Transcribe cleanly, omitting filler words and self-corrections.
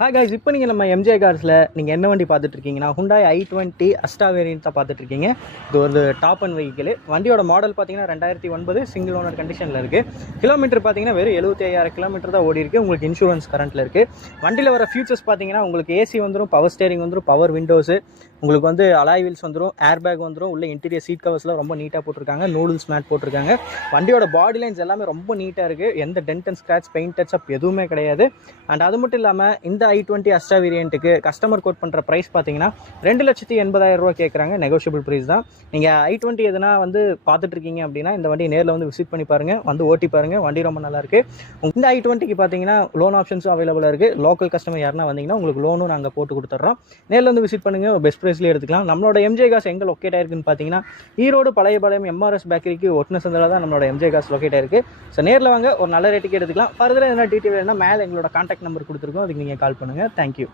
Hi guys, இப்போ நீங்கள் நம்ம எம்ஜே கார்ஸில் நீங்கள் என்ன வண்டி பார்த்துட்டு இருக்கீங்கன்னா Hyundai i20 அஸ்டா வேரியன்ட் தான் பார்த்துட்டு இருக்கீங்க. இது ஒரு டாப் அண்ட் வெஹிக்கிள். வண்டியோட மாடல் பார்த்தீங்கன்னா 2009 சிங்கிள் ஓனர் கண்டிஷனில் இருக்குது. கிலோமீட்டர் பார்த்தீங்கன்னா வெறும் 75,000 கிலோமீட்டர் தான் ஓடி இருக்குது. உங்களுக்கு இன்சூரன்ஸ் கரண்ட்டில் இருக்குது. வண்டியில் வர ஃபியூச்சர்ஸ் பார்த்தீங்கன்னா உங்களுக்கு ஏசி வந்துடும், பவர் ஸ்டேரிங் வந்துடும், பவர் விண்டோஸு, உங்களுக்கு வந்து அலாய் வீல்ஸ் வந்துடும், ஏர் பேக் வந்துடும், உள்ள இன்டீரியர் சீட் கவர்ஸ்லாம் ரொம்ப நீட்டாக போட்டிருக்காங்க, நூடுல்ஸ் மேட் போட்டிருக்காங்க. வண்டியோட பாடி லைன்ஸ் எல்லாமே ரொம்ப நீட்டாக இருக்குது. எந்த dent and scratch, paint touch up எதுவுமே கிடையாது. அண்ட் அது மட்டும் இல்லாமல் இந்த i20 அஸ்டா வேரியண்ட்டுக்கு கஸ்டமர் கோட் பண்ணுற ப்ரைஸ் பார்த்தீங்கன்னா 2,80,000 ரூபா கேட்குறாங்க. நெகோஷியபிள் ப்ரைஸ் தான். நீங்கள் i20 எதுனா வந்து பார்த்துட்டு இருக்கீங்க அப்படின்னா இந்த வண்டி நேரில் வந்து விசிட் பண்ணி பாருங்கள், வந்து ஓட்டி பாருங்கள். வண்டி ரொம்ப நல்லாயிருக்கு. இந்த i20க்கு பார்த்தீங்கன்னா லோன் ஆப்ஷன்ஸும் அவைலபிளாக இருக்குது. லோக்கல் கஸ்டமர் யாருன்னா வந்தீங்கன்னா உங்களுக்கு லோனும் நாங்கள் போட்டு கொடுத்துட்றோம். நேரில் வந்து விசிட் பண்ணுங்கள், பெஸ்ட் ப்ரைஸ்லேயே எடுத்துக்கலாம். நம்மளோட எம்ஜே காஸ் எங்கே லொக்கேட் ஆயிருக்குன்னு பார்த்தீங்கன்னா ஈரோடு பழையபாளையம் MRS பேக்கரிக்கு ஒட்டின சந்தில் தான் நம்மளோட எம்ஜே காஸ் லொக்கேட் ஆயிருக்கு. ஸோ நேரில் வாங்க, ஒரு நல்ல ரேட்டுக்கு எடுத்துக்கலாம். ஃபர்தராக எதனா டீட்டெயில் வேணும்னா மேலே எங்களோட கான்டாக்ட் நம்பர் கொடுத்துருக்கோம், அதுக்கு நீங்கள் கால் பண்ணுங்கள். தேங்க்யூ.